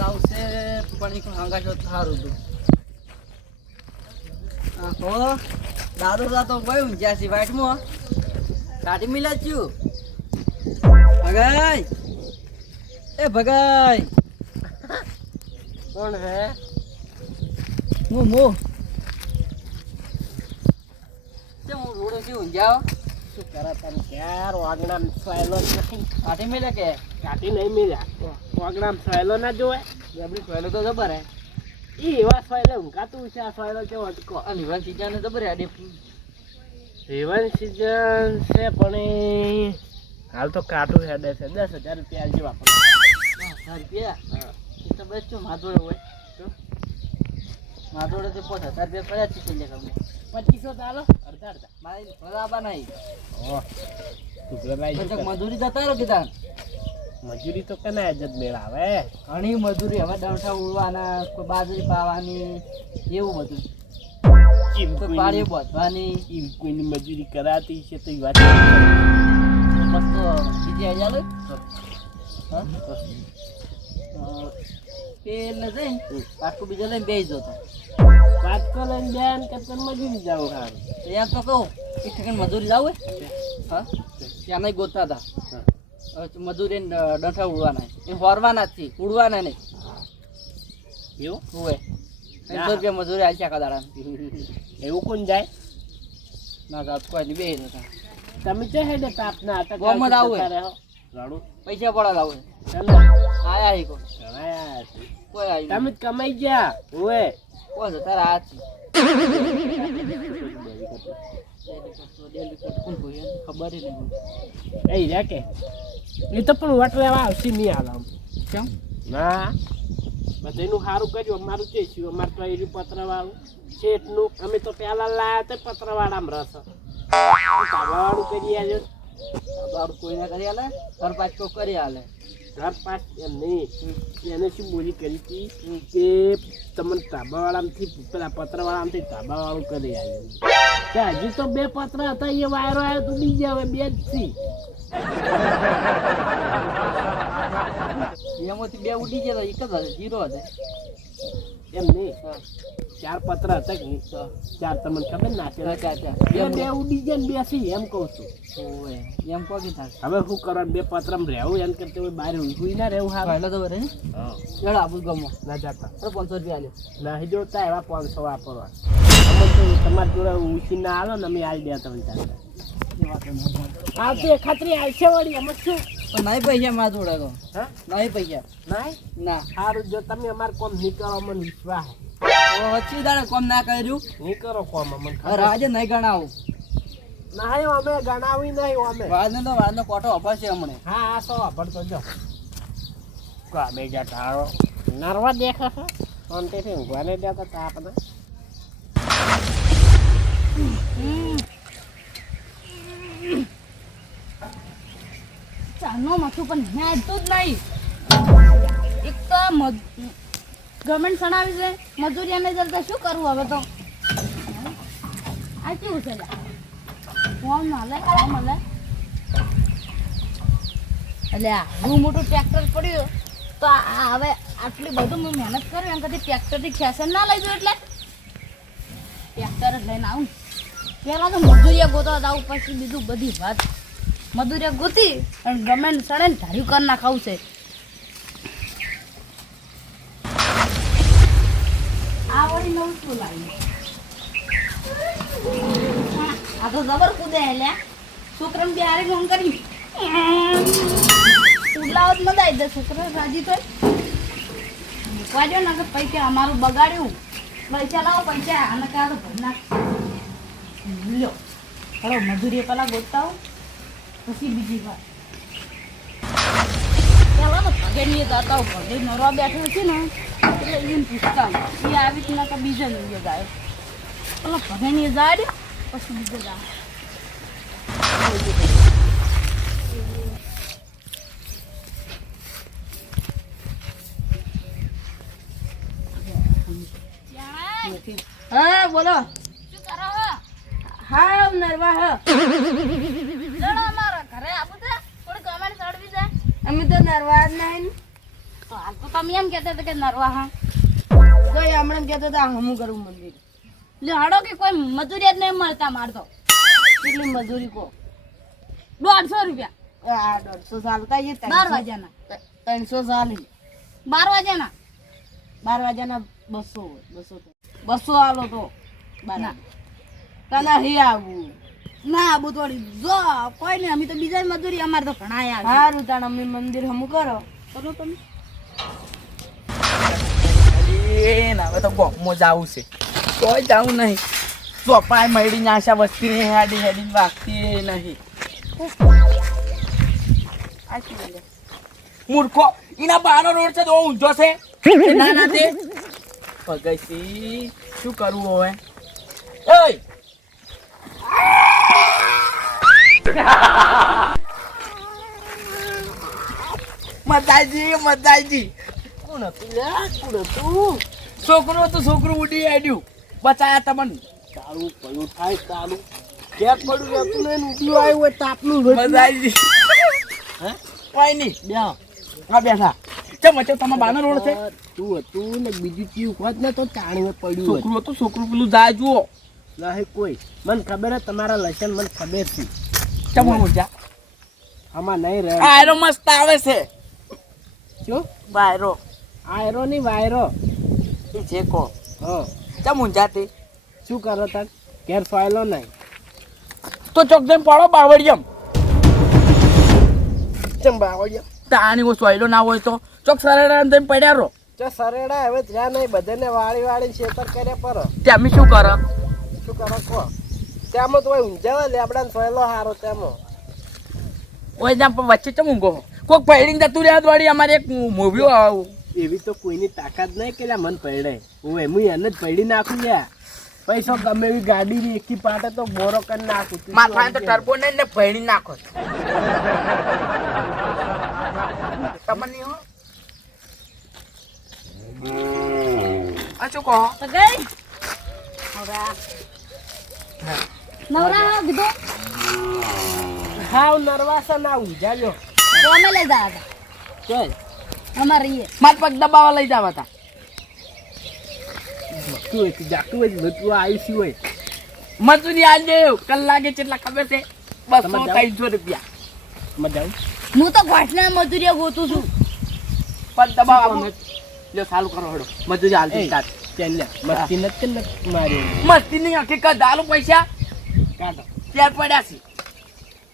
આવશે પણ એક હંગાશો સારું હતું હો દાદો દાતો ગયું જ્યાંસી વાઈટમાં કાઢી મિલા છું ભગાઈ એ ભગાઈ કોણ હે મો તે હું રોડો થી ઊંઝાઓ શું કરા તમે ક્યાર વાગણામ સોયલો નથી કાઢી મિલા કે કાઢી નહીં મળ્યા વાગણામ સોયલો ના જોવે આપણી પહેલો તો જબર હે ઈ એવા સોયલો ઊંઘાતું છે આ સોયલો કેવો અટકો અને વિવાન સીજાને જબર હે આડે રેવન સીઝન છે પણ હાલ તો કાઢું હેડે છે 10,000 રૂપિયા જેવા રૂપિયા એ તો બસ શું માધોડે હોય માધોડે તો 5,000 રૂપિયા પડ્યા છે લે તમને 2500 ચાલો અડધા મારી બરાબર નહીં ઓહ પછી મજૂરી જતા રહો કીધા મજૂરી તો કને જ મેળાવે ઘણી મજૂરી હવે ડંઠા ઉડવાના કોઈ બાજરી પાવાની એવું બધું કોઈ પાળી બાંધવાની એમ કોઈની મજૂરી કરાતી છે તો વાત બસ તો બીજી આવી ચાલે પેલે જઈને પાટકું બીજા લઈને બેસી જતો પાટકો લઈને બેન કરતા મજૂરી જાવ સારું એમ તો કહું એક ઠેકાણે મજૂરી જાવ હા ત્યાં નહીં ગોતતા હતા મજૂરી ડંઠા ઉડવાના એ હોરવાના જ છે ઉડવાના નહીં એવું હોય 300 રૂપિયા મજૂરી આવી છે આખા દાડા એવું કોણ જાય ના જાત કોઈ નહીં બેસી જતા તમે છે હેડે તાપના હતા ગોમત આવું રાડું પૈસા પડા લાવે ચાલો આયા હી કો ઘણા કોઈ આવી તમે જ કમાઈ ગયા ઓએ કોઈ જતા રહ્યા છે ખબર નહીં એ રે કે એ તો પણ વટ લેવા આવશે નહીં હાલ કેમ ના બધાનું સારું કર્યું અમારું છે શું અમારે તો એ પત્રવાળું શેઠનું અમે તો પહેલા લાયા તો પત્રવાળામાં રસ ધાબાવાળું કરી આવ્યો ધાબાવાળું કોઈ ના કરી હાલે ઘર પાછો કરી હાલે ઘર પાસ એમ નહીં એને શું બોલી કરી હતી કે તમને ધાબાવાળામાંથી પેલા પત્રવાળામાંથી ધાબાવાળું કરી આવ્યું હજી તો 2 પત્ર હતા એ વાયરો આવ્યો તો બીજા હવે 2 જ છે એમાંથી 2 ઉડી ગયા એક જ જીરો હતા એમ નહીં 4 પત્ર હતા કે 4 તમને ખબર નાખેલા 2 ઉડી ગયા ને 2 સી એમ કહું છું એમ કહો કે હવે શું કરવાનું 2 પત્રમાં રહેવું એમ કરતા બહાર ઊંઘું ના રહેવું હા પહેલા તો બરે ચલો આબુ ગમો ના જતા 500 રૂપિયા લે ના જોતા એવા 500 વાપરવા અમે તો તમારી જોડે ઉછી ના આલો ને અમે આવી ગયા તમને ચાલતા આવતી ખાતરી આવશે વળી અમે શું પણ નહીં પૈસા માં જોડે તો હા નહીં પૈસા નહીં ના સારું જો તમે અમારે કોમ નહીં કરો મને વિશ્વાસ વચ્ચે દાડે કોમ ના કર્યું નહીં કરો કોમ અમને રાજે નહીં ગણાવું નહીં અમે ગણાવી નહીં અમે વાદનો કોટો અપાશે હમણે હા હા તો ભરતો જો કામે જા ઢાળો નરવા દેખે છે શાંતિથી ઊંઘવાને દેતા તાપને ચાનો માથું પણ હેડતું જ નહીં એક તો ગવર્મેન્ટ સણાવી છે મજૂરી અમે જતા શું કરવું હવે તો આ કેવું છે ફોન મળે એટલે આવું મોટું ટ્રેક્ટર પડ્યું તો આ હવે આટલી બધું મેં મહેનત કરી એમ કદી ટ્રેક્ટરથી ખેસર ના લઈ જાઉં એટલે ટ્રેક્ટર જ લઈને આવું પહેલાં તો મજૂરીએ ગોતવા આવું પછી બીજું બધી વાત મજૂરીએ ગોતી અને ગમે સડે ને ધાર્યું કરી નાખાવું છે આ વળી નવું શું લાવ્યું આ તો જબર કૂદે એટલે છોકરાને બિહારે ફોન કરી ઉડલાવત મજા આવી દે છોકરા રાજી તો મૂકવા જો ને કે પૈસા અમારું બગાડ્યું પૈસા લાવો પૈસા આને કાં તો ભર નાખ લ્યો ચલો મજૂરી પેલા ગોતતા આવું પછી બીજી વાત પેલા તો ભગેડીએ જતા ભગે નરવા બેઠો છે ને એટલે એને પૂછતા એ આવી જ ના તો બીજો નીચે જાય પેલા ભગેડીએ જાય પછી બીજો જાય હા બોલો શું કરો હો હા નરવા હા ચલો અમારા ઘરે આપું તો થોડી કમાણી ચડવી જાય અમે તો નરવા જ નહીં તો હાલ તો તમે એમ કહેતા હતા કે નરવા હા તો એ હમણાં કહેતો હતા હમું કરું મંદિર. એટલે હડો કે કોઈ મજૂરી જ નહીં મળતા મારતો કેટલી મજૂરી કહો? 150 રૂપિયા આ 150 ચાલતા છે 12 વાગ્યાના 300 ચાલી 12 વાગ્યાના 12 વાગ્યાના 200 હોય 200 આલો તો ના તને હી આવું ના આબુ થોડી જો કોઈ નહીં અમે તો બીજા મજૂરી અમારે તો ઘણા આવ્યા સારું તાણ અમે મંદિર હમું કરો તમે એ ના હવે તો ગોમમાં જાવું છે કોઈ જાવું નહીં ચોપાય મળી આશા વસ્તી હેડી હેડી વાગતી નહીં મૂર્ખો એના બહારનો રોડ છે તો ઊંઝો છે ના ના તે ભગતસિંહ શું કરવું હવે ઓય મતાજી કોણ હતું યાર? કોણ હતું? છોકરો તો છોકરું ઉડી આડ્યું બચાયા તમને તારું કયું થાય તારું ક્યાંક પડ્યું રહેતું નહીં ને ઉડ્યું આવ્યું હોય તાપનું રોજ. મજાજી હે? કોઈ નહીં બ્યા. આ બેઠા ચમ વચ્ચે તમારા બાનો રોડ છે તું હતું ને બીજું ચીવ હોત ને તો ચાણી પડ્યું હોત. છોકરું હતું છોકરું પેલું જાય જુઓ નહીં કોઈ મને ખબર હે તમારા લસણ મને ખબર છે ચમ ઊંઝા આમાં નહીં રહે આયરો મસ્ત આવે છે શું બાયરો આયરો ની વાયરો એ છે કો હા ચમ ઊંઝા તે શું કરો તાર ઘેર ફાયલો નહીં તો ચોક જઈને પાડો બાવળિયમ ચમ બાવળિયા તાણી ઓ સોયલો ના હોય તો ચોક સરેડા જઈને પડ્યા રહો જો સરેડા હવે જ્યાં નહીં બધાને વાળી વાળી શેતર કરે પર ત્યાં શું કર શું કરો કહો ત્યાંમાં તો ઊંઝાવે લેબડા ફાયલો હારો તેમાં ઓય ત્યાં પણ વચ્ચે ચમ ઊંઘો કોઈક પૈડીને જતું રહ્યા વાળી અમારે એક મૂવી એવી તો કોઈની તાકાત નહીં કે મન પડે હું એમ એને જ પડી નાખું લ્યા પૈસો ગમે એવી ગાડી એકી પાટે તો બોરો કરી નાખું તું માથા તો ટર્બો નહીં ને પૈડી નાખો તમને હો આ શું કહો તો ગઈ હવે નવરા કીધું હાવ નરવાસા ના ઊંઝાવ્યો તો અમે લઈ જવા હતા ચાલ અમારે રહીએ માર પગ દબાવા લઈ જવા હતા તું હોય જાતું હોય તું આવીશું હોય મજૂરી આજે કલાકે કેટલા ખબર છે 200 તમે જાઓ. 300 રૂપિયા મજા આવું હું તો ઘોટના મજૂરીએ ગોતું છું પગ દબાવા લ્યો ચાલુ કરો હડો મજૂરી હાલતી સ્ટાર્ટ ચાલ મસ્તી નથી મારી મસ્તી ની હકીકત દાલું પૈસા કાઢો ત્યાર પડ્યા છે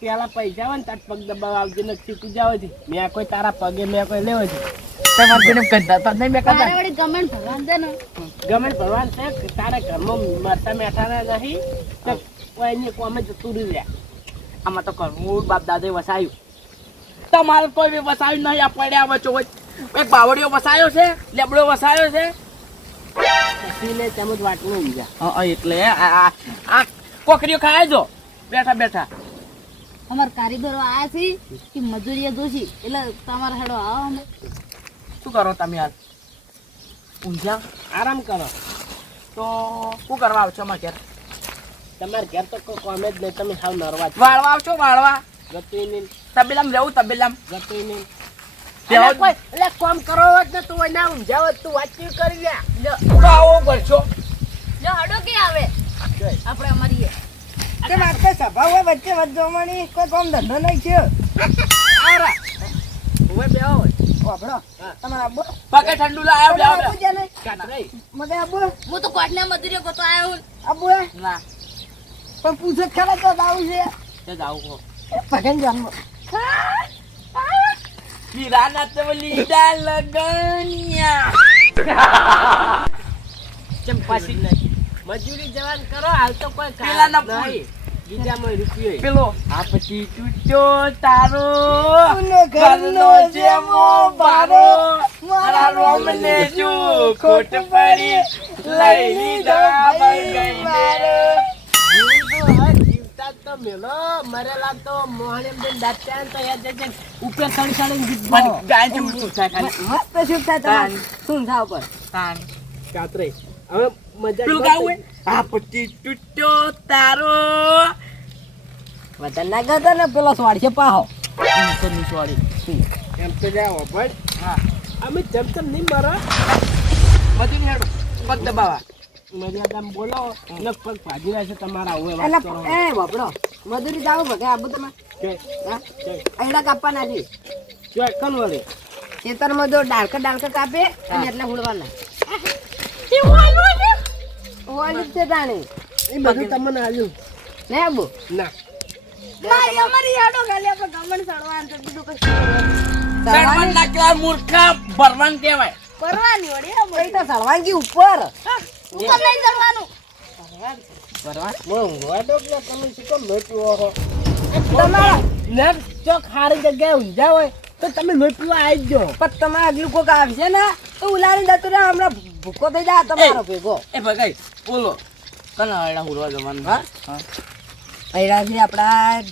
પેલા પૈસા હોય ને તાર પગ દબાવા આવજે ને છૂટી જાવ છે મેં કોઈ તારા પગે મેં કોઈ લેવો છે તમારે તેને કરતા તો નહીં મેં તારે કરતા વળી કમેન્ટ ભરવાનું છે ને ગમે તે ભગવાન છે કે તારા ઘરમાં મરતા મેઠાના નહીં તો કોઈની કોમે જતું રહ્યા આમાં તો કરવું બાપ દાદા વસાયું તમારે કોઈ બી વસાયું નહીં આ પડ્યા વચ્ચો એક બાવળીઓ વસાયો છે લેબડો વસાયો છે પછી ને તેમ જ વાટલું ઊંઝા હા એટલે આ કોકરીઓ ખાય જો બેઠા બેઠા અમારા કારીગરો આયા છે કે મજૂરીએ જોશી એટલે તમારે હેડો આવો અમે શું કરો તમે હાલ ઊંઝા આરામ કરો તો શું કરવા આવશો અમારે ઘેર તમારે ઘેર તો કોઈ કોમે જ નહીં તમે હાવ નરવા છો વાળવા આવશો વાળવા ગતું નહીં તબેલામ રહેવું તબેલામ ગતું નહીં બેહો. કોઈ એટલે કોમ કરો હોત ને તું હોય ના ઊંઝાવ તું વાતચીત કરી લે તો આવો કરશો જો હડો કે આવે આપણે અમારી એ. કેમ આટલે સભા હોય વચ્ચે વચ્ચોમણી કોઈ કામ ધંધો નહીં છે આવરા હવે બેહો વાપરો તમારા આબુ પગે ઠંડુ લાવ્યો બેહો, બેહો. આબુ છે ને કાતરાઈ મગે આબુ હું તો કોટના મજૂરીએ ગોતો આવ્યો હું આબુ ના પણ પૂછે ખરા તો આવું છે તે જાવું હો ભગન જન્મ કિરાના તો લીધા લગનિયા ચમ પાછી નહીં મજૂરી જવાન કરો હાલ તો કોઈ પેલાના કામ નહીં બીજામાં રૂપિયો પેલો આ પછી તૂટ્યો તારો ઘરનો ઘરનો જેવો બારો મારા રોમને જો ખોટ પડી લઈ લીધા બરગઈને. જીવતા તો મેલો મરેલા તો મોહણે બેન દાત્યા તો યાદ જજે ઉપર સડી સડી મને જીત ગાય જેમ શું થાય ખાલી મસ્ત શું થાય તમારે શું થાવ પર તાણી. કાતરે હવે મજા પેલું ગાવું હોય આ પછી તૂટ્યો તારો વધારે ના ગયો ને પેલો સ્વાડ છે પાહો ઊંચોની સોરી. એમ તો જાઓ પણ હા અમે ચમચમ નહીં મારો મજૂરી હેડો પગ દબાવા મર્યાદામાં બોલો લગભગ ભાજી રહ્યા છે તમારા હવે એટલે વાત કરો એ બાપડો મજૂરી જાવ બધે આબુ તમે કે હા કે એડા કાપવા નથી ક્યાં કન વળી ખેતરમાં જો ડાળકા કાપે અને એટલે હુડવાના ઓલી જ છે તાણી એ બધું તમને આવ્યું ને આબુ ના અમારી યાડો ખાલી આપણે ગમણ સડવાનું છે બીજું કશું સડવાન ના કહેવાય મૂર્ખા ભરવાન કહેવાય કરવાની વળી હે એ તો સળવાંગી ઉપર ઉપર નહીં ચડવાનું ઊંઘવા દો કે તમે શું કામ લોહી પીવો છો તમારા ને ચોક સારી જગ્યાએ ઊંઝા હોય તો તમે લોહી પીવા આવી જ જાઓ પણ તમારા આગલું કોક આવશે ને તો ઉલાડી જતો રહે હમણાં ભૂકો થઈ જાય તમારો ભેગો એ ભગાઈ બોલો કના આયડા હુરવા જવાનું હા? હા અહીંયાથી આપણા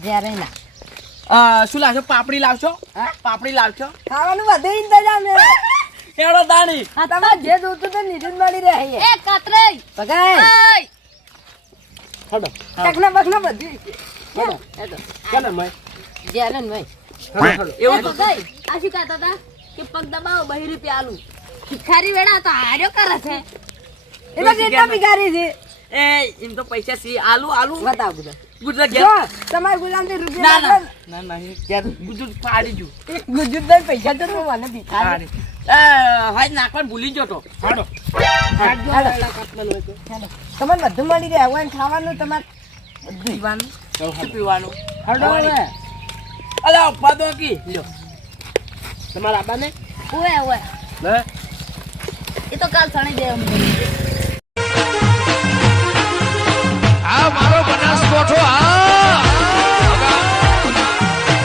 જ્યારે ના શું લાવશો પાપડી લાવશો હા? પાપડી લાવશો ખાવાનું બધું ઇંતજામ છે હેડો દાણી હા તમારે જે જોતું તો નિધિન મળી રહે એ કાતરાઈ પગાય એય હડો ટકના બકના બધું હડો ચાલો મય જ્યારે ને ભાઈ હડો હડો એવું એ તો બગાઈ આ શું કહેતા હતા કે પગ દબાવો 2 રૂપિયા આલું ભિખારી વેડા તો હાર્યો કરે છે એ તો કેટલા ભિખારી છે એ એમ તો પૈસા સી આલુ આલુ બતાવ બધા ગુજરાત જો તમારે ગુલામથી ના રૂપિયા ના ના ના ક્યારે ગુજરાત ફાડી જુ ગુજુત દઈ પૈસા તો મને ભિખારી હાજ નાખવાનું ભૂલી ગયો તો હડો હાલો. ચાલો. તમને બધું મળી રહે હવે ખાવાનું તમારે બધું પીવાનું શું પીવાનું હડો હવે અલા ઉભા તો કી લ્યો તમારા આબાને ઓએ ઓએ ને એ તો કાલ સણી દે અમને આ મારો બનાસકોઠો આ